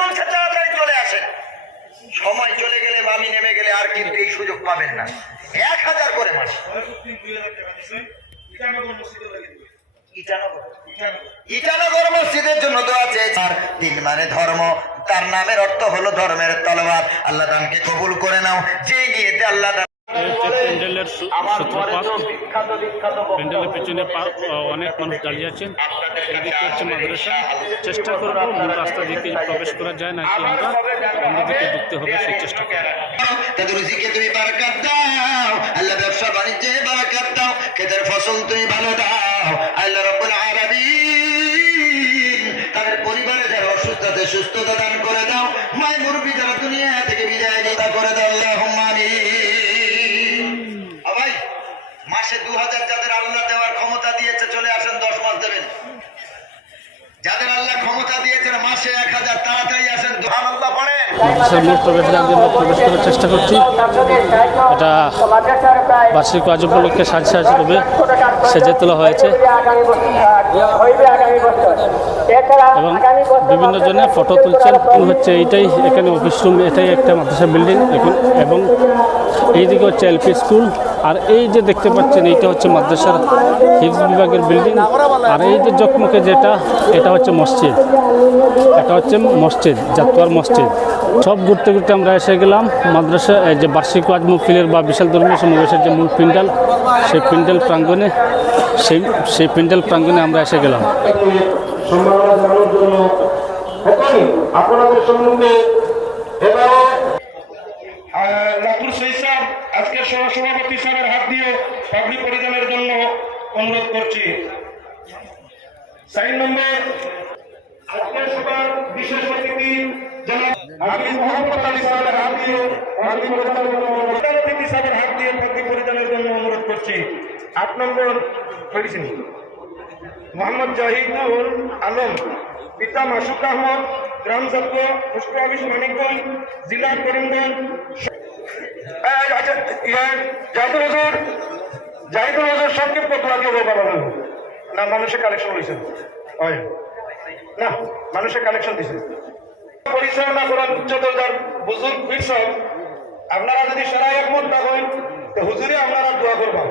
জনকে তাড়াতাড়ি চলে আসেন সময় চলে গেলে মামি নেমে গেলে আর কিন্তু এই সুযোগ পাবেন না। এক হাজার করে মাস। ইটানগর। মসজিদের জন্য দোয়া চেয়েছে। মানে ধর্ম। তার নামের অর্থ হলো ধর্মের তলবার আল্লাহ দানকে কবুল করে নাও। যে নিয়েতে আল্লাহ পিছনে অনেক মানুষ দাঁড়িয়ে আছেন। এদিকে হচ্ছে মাদ্রাসা। চেষ্টা করব মূল রাস্তা দিকে প্রবেশ করা যায় নাকি আমরা অন্য দিকে ঢুকতে হবে, সেই চেষ্টা করব। আল্লাহ ফসল তুমি ভালো দাও, আল্লাহ রব্বুল আলামিন তাদের পরিবারে যারা অসুস্থ আছে, সুস্থতা দান করে দাও মায় মুরব্বী যারা দুনিয়া থেকে বিদায় নিতা করে দাও, আল্লাহুম্মা আমিন। আ ভাই, মাসে দু হাজার যাদের আল্লাহ দেওয়ার ক্ষমতা দিয়েছে চলে আসেন দশ মাস দেবেন যাদের আল্লাহ ক্ষমতা দিয়েছেন মাসে এক হাজার তাড়াতাড়ি আসেন। দুহান আল্লাহ পড়েন মাদ্রাসার মূল প্রবেশদ্বার প্রবেশ করার চেষ্টা করছি। এটা বার্ষিক কাজ উপলক্ষে সাজ সাজ রূপে সেজে তোলা হয়েছে। এবং বিভিন্ন জনে ফটো তুলছেন। হচ্ছে এইটাই এখানে অফিস রুম এটাই একটা মাদ্রাসা বিল্ডিং এখন এবং এইদিকে হচ্ছে এলপি স্কুল আর এই যে দেখতে পাচ্ছেন, এইটা হচ্ছে মাদ্রাসার হিফজ বিভাগের বিল্ডিং আর এই যে চকমুখে যেটা, এটা হচ্ছে মসজিদ। এটা হচ্ছে মসজিদ জাতুয়ার মসজিদ। সব ঘুরতে ঘুরতে আমরা এসে গেলাম মাদ্রাসা, এই যে বার্ষিক ওয়াজ মুফিলের বা বিশাল ধর্মীয় সমাবেশের যে মূল পিন্ডাল সেই পিন্ডাল প্রাঙ্গণে, সেই সেই পিন্ডাল প্রাঙ্গণে আমরা এসে গেলাম। আপনাদের সম্মুখে আজকের সহসভাপতি সাহেবের হাত দিয়ে পাগড়ি পরিধানের জন্য অনুরোধ করছি। সাইন নম্বর আজকের সভার বিশেষ অতিথি হাত দিয়ে হাত দিয়ে জন্য অনুরোধ করছি। আট নম্বর আলম, পিতা অফিস জেলা করিমগঞ্জ আচ্ছা, ইয়ে, জাহিদুল হজুর সংক্ষিপ্ত লাগে বাবা না কালেকশন হয় না কালেকশন উচ্চতর বুজুর্গ আপনারা যদি সেরা একমত না হন তো হুজুরে আপনারা দোয়া করবা